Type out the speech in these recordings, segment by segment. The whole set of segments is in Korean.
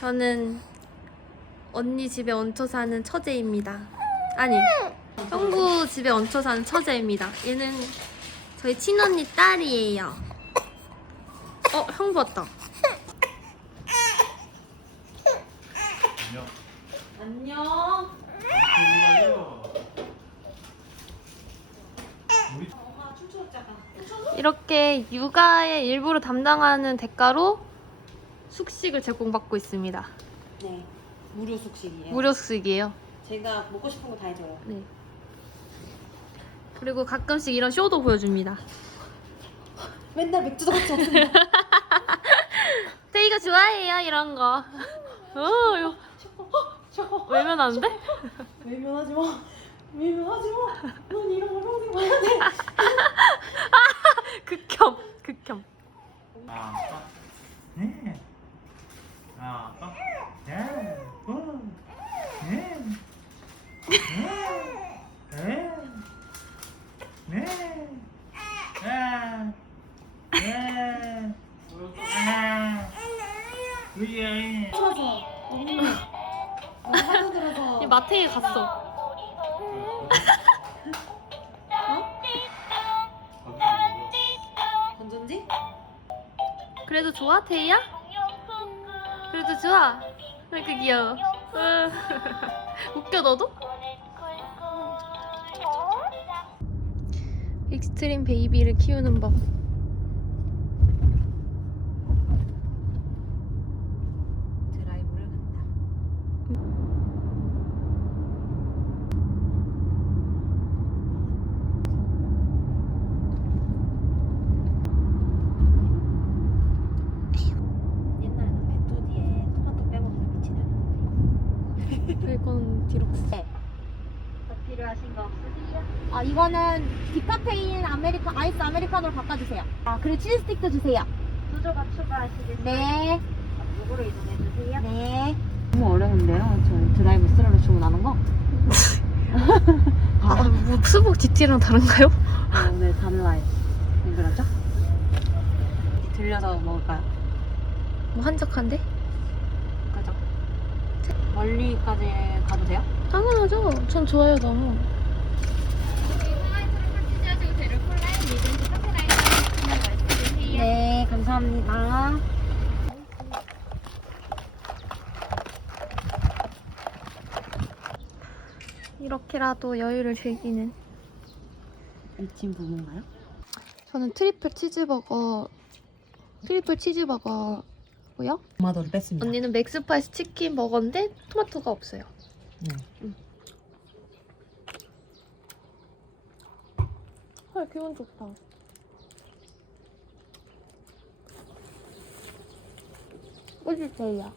저는 언니 집에 얹혀 사는 처제입니다. 아니, 형부 집에 얹혀 사는 처제입니다. 얘는 저희 친언니 딸이에요. 어, 형부 왔다. 안녕. 안녕. 이렇게 육아에 일부를 담당하는 대가로 숙식을 제공받고 있습니다. 네. 무료 숙식이에요. 무료 숙식이에요. 제가 먹고 싶은 거 다 해줘요. 네. 그리고 가끔씩 이런 쇼도 보여줍니다. 맨날 맥주도 같이 없는데. 테이가 좋아해요 이런 거. 어, 이거 저거 외면하는데? 외면하지 마. 외면하지 마. 넌 이런 거 평생 봐야 돼. 극혐, 극혐. 아. 네. 아. 네. 어. 네. 네. 네. 네. 아. 네. 아. 언니. 들어서. 마트에 갔어. 건전지? 그래도 좋아, 테이야? 그래도 좋아. 왜 이렇게 귀여워? 으. 웃겨 너도? 익스트림 베이비를 키우는 법. 드라이브를 간다. 옛날에는 메뚜디에 토마토 빼먹으면 미치는 이건 뒤로. 필요하신 거 없으세요? 아 이거는 디카페인 아메리카 아이스 아메리카노로 바꿔주세요. 아 그리고 치즈 스틱도 주세요. 두 조각 추가하시겠어요? 네. 요거로 이동해 주세요. 네. 너무 어려운데요? 저 드라이브 스루로 주문하는 거? 아, 뭐 수복 GT랑 다른가요? 어, 네, 달라요. 왜 그러죠? 들려서 먹을까요? 뭐 한적한데? 멀리까지 가도 돼요? 당연하죠. 전 좋아요 너무. 네 감사합니다. 이렇게라도 여유를 즐기는. 미친 부부인가요? 저는 트리플 치즈버거, 트리플 치즈버거 고요. 토마토를 뺐습니다. 언니는 맥스파이스 치킨 버거인데 토마토가 없어요. 네. 헐 기분 좋다. 꽂으세요.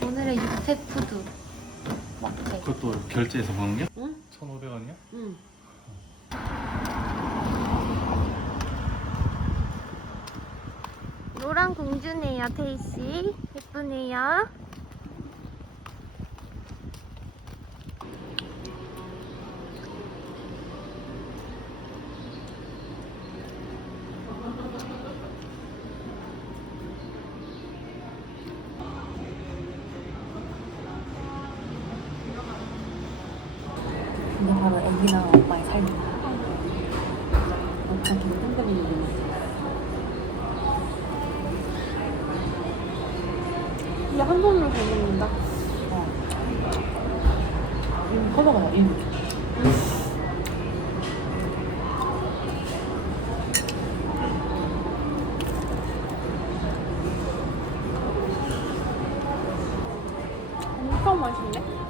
오늘의 육태푸드 먹게. 그것도 결제해서 먹는 게? 응? 1,500원이야? 응. 노란 공주네요, 테이씨. 예쁘네요. 근데 바로 애기랑 엄마의 삶이다. 어떻게 뜬금이 있는 이게 한 손으로 잘 먹는다. 커버가요, 인. 엄청 맛있네.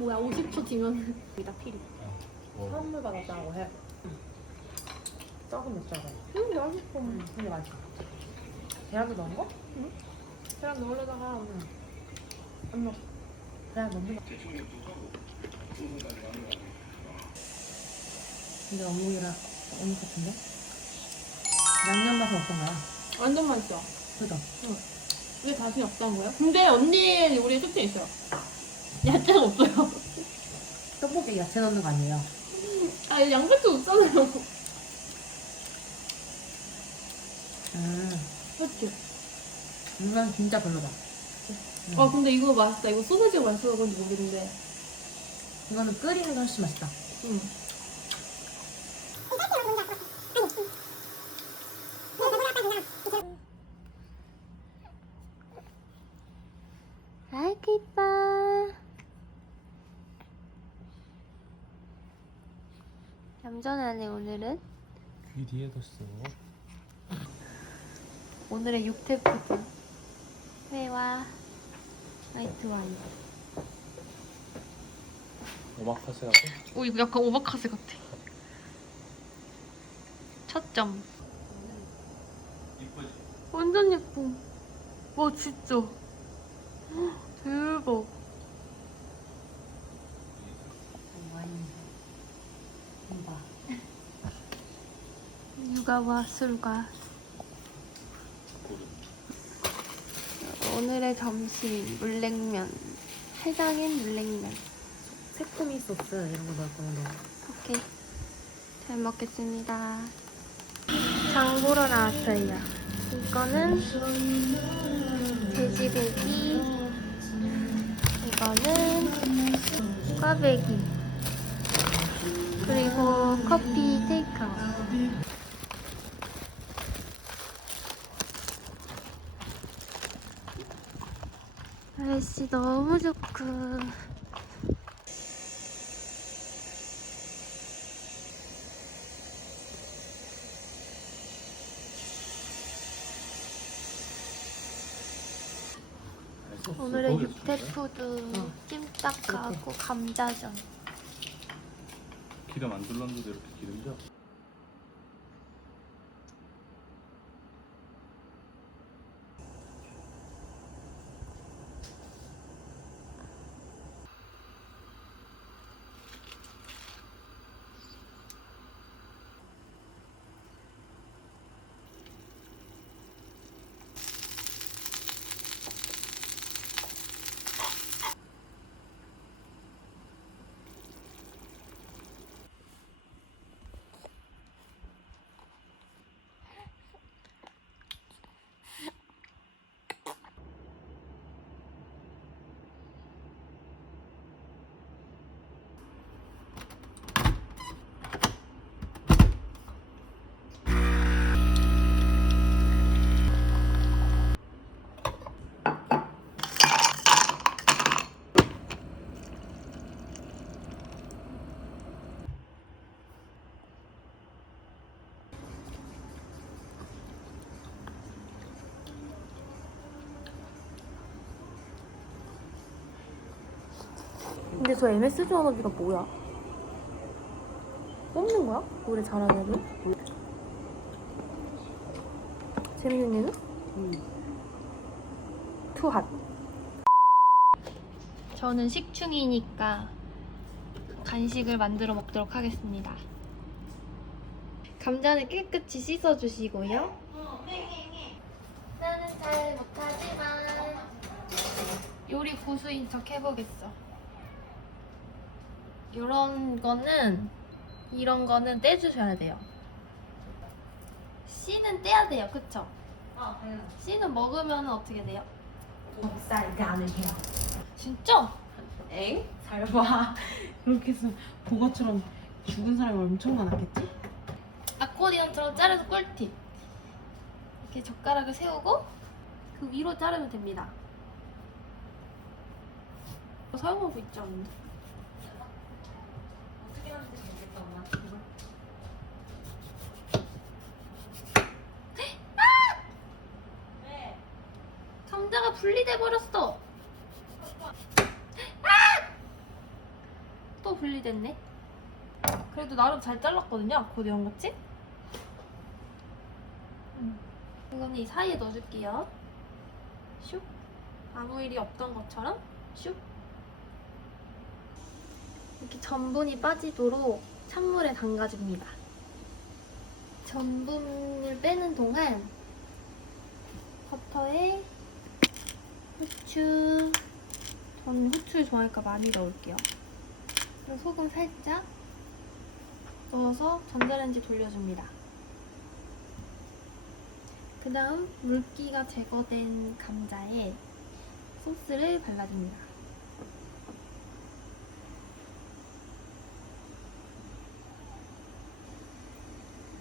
뭐야 50초 뒤면 다 필요. 선물 받았다고 해. 조금 먹자고. 응 맛있어. 응, 근데 맛있어. 대학에 넣은 거? 그냥 넣으려다가 안 넣어. 그냥 넣는 거. 근데 어묵이랑 어묵 같은데? 양념 맛은 어떤가요? 완전 맛있어. 그죠? 왜 자신 없다는 거야? 근데 언니 우리 숙제 있어요. 야채가 없어요. 떡볶이 야채 넣는 거 아니에요? 아 양배추 없잖아요. 음, 그렇지. 이건 진짜 별로다. 음. 아 근데 이거 맛있다. 이거 소세지가 맛있어서 그런지 모르겠는데. 이거는 끓이는 게 훨씬 맛있다. 응. 아이고 이뻐. 얌전하네 오늘은. 귀 뒤에 뒀어. 오늘의 육태푸드. 회와 화이트 와인. 오마카세하고 오 이거 약간 오마카세 같아. 첫 점. 이쁘지? 완전 예뻐. 와 진짜. 헉, 대박. 와인. 봐. 육아와 술과. 오늘의 점심 물냉면. 해장인 물냉면. 새콤이 소스 이런 거 넣을 거면 넣어. 오케이. 잘 먹겠습니다. 장 보러 나왔어요. 이거는 돼지고기. 이거는 꽈배기. 그리고 커피 테이크아웃. 날씨 너무 좋고. 오늘의 육태푸드 어. 찜닭하고 감자전. 기름 안 둘렀는데 이렇게 기름져? 저 MSG 워너비가 뭐야? 뽑는 거야? 노래 잘하는 애들? 재밌는 애는? 음. 투핫 저는 식충이니까 간식을 만들어 먹도록 하겠습니다 감자는 깨끗이 씻어주시고요 나는 잘 못하지만 요리 고수인 척 해보겠어 이런 거는 이런 거는 떼주셔야 돼요. 씨는 떼야 돼요, 그쵸? 아, 네. 씨는 먹으면 어떻게 돼요? 곱살게 안을 해요. 진짜? 엥? 잘 봐. 그렇게 해서 보거처럼 죽은 사람이 엄청 많았겠지? 아코디언처럼 자르는 꿀팁. 이렇게 젓가락을 세우고 그 위로 자르면 됩니다. 사용하고 있지 않는데? 어떻게 하는지 모르겠다, 엄마. 감자가 분리돼 버렸어. 또 분리됐네. 그래도 나름 잘 잘랐거든요. 아코디언 같이. 음. 이거는 이 사이에 넣어줄게요. 슉. 아무 일이 없던 것처럼 슉. 이렇게 전분이 빠지도록 찬물에 담가줍니다. 전분을 빼는 동안 버터에 후추 저는 후추를 좋아하니까 많이 넣을게요. 그리고 소금 살짝 넣어서 전자레인지 돌려줍니다. 그 다음 물기가 제거된 감자에 소스를 발라줍니다.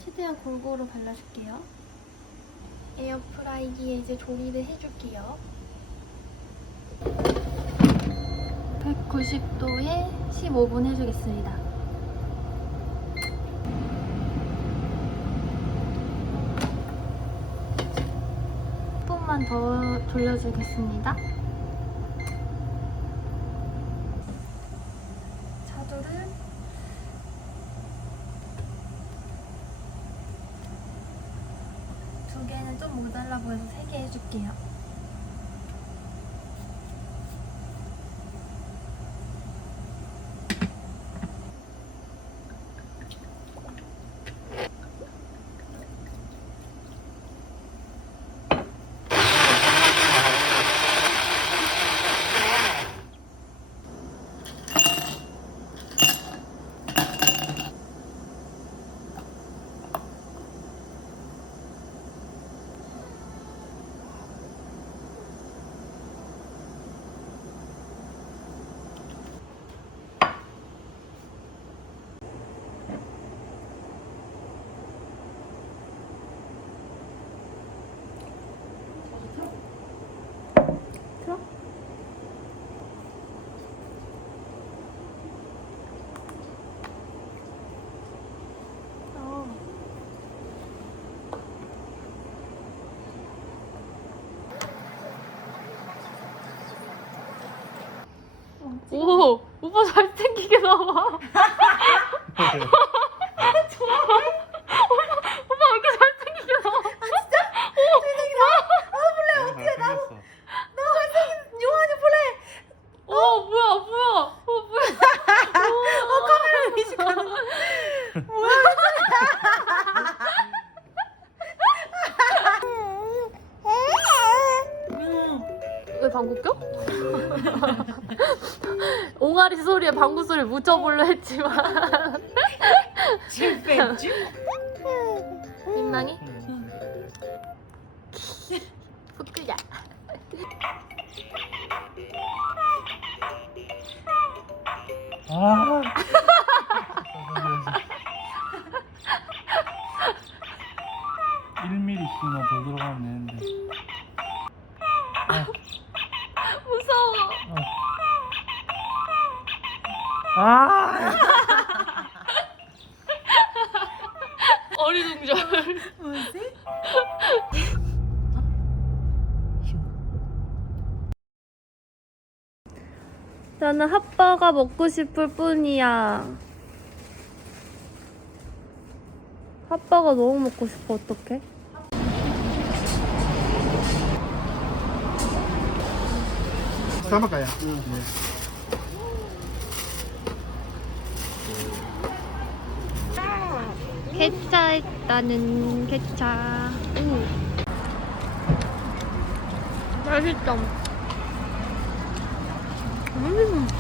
최대한 골고루 발라줄게요. 에어프라이기에 이제 조리를 해줄게요. 190도에 15분 해주겠습니다. 한 번만 더 돌려주겠습니다. 자두를 두 개는 좀 모자라 보여서 세 개 해줄게요. 틀어? 어. 오, 오빠 잘생기게 나와. 오빠 왜 이렇게 잘생기게 나와? 잘생겼어. 요한이 볼래 어 뭐야 뭐야 어 뭐야 어 카메라 위식하는 왜 방구 껴? 옹알이 소리에 방구 소리 묻혀보려 했지만 실패했지? 민망해? 아. 1mm씩만 더 들어가면 되는데. 무서워 아! 어리둥절 뭐지? 나는 핫바가 먹고 싶을 뿐이야 핫바가 너무 먹고 싶어 어떡해? Kaya? 개차 있다는 개차 오. 맛있다 음.